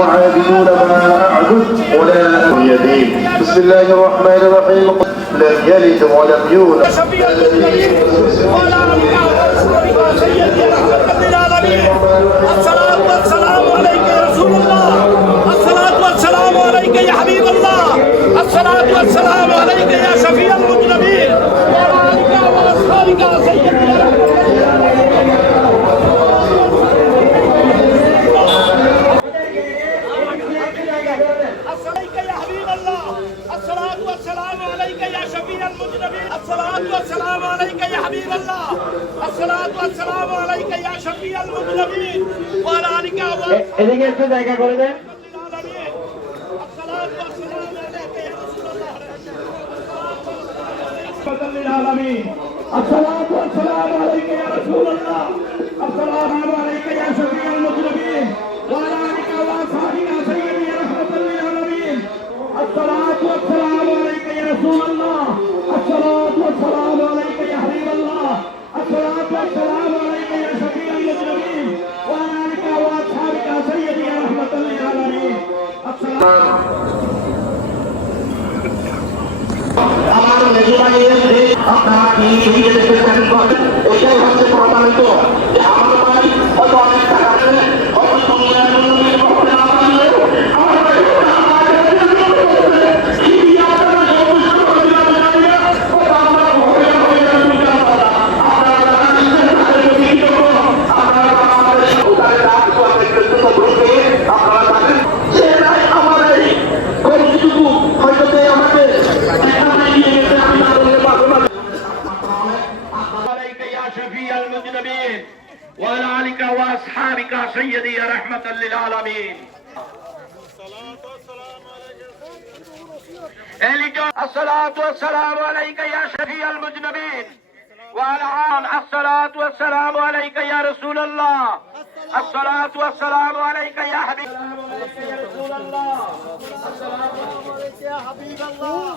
عابدون ما أعبد ولا يدين. بسم الله الرحمن الرحيم. لم يلد ولم يولد. الصلاة والسلام عليك يا رسول الله. الصلاة والسلام عليك يا حبيب الله. الصلاة والسلام عليك يا شفيع المذنبين وعلى آلك وأصحابك سيدنا الصلاة والسلام عليك يا حبيب الله. الصلاة والسلام عليك يا شفيع المذنبين وعلى آلك এদিকে একটু জায়গা করে দেন। الصلاة والسلام عليك يا رسول الله. الصلاة والسلام عليك يا رسول الله. السلام عليك يا شفيع المذنبين وعلى آلك وأصحابك سيدي رحمة للعالمين. الصلاة والسلام عليك يا رسول الله. الصلاة والسلام عليك يا حبيب الله. الصلاة والسلام عليك يا شفيع المذنبين وعلى آلك وأصحابك سيدي رحمة للعالمين. আমার মেজবাড়ির আপনারা কি সেই দেখতেছেন এটাই হচ্ছে প্রমাণিত যে আমাদের বাড়ি হয়তো অনেক টাকা দেবে হয়তো দুনিয়ার পক্ষে না পারলে وعلى آلك وأصحابك سيدي رحمة للعالمين. الصلاة والسلام عليك يا شفيع المذنبين وعلى الصلاة والسلام عليك يا رسول الله. الصلاة والسلام عليك يا حبيب يا رسول الله. الصلاة عليك يا حبيب الله.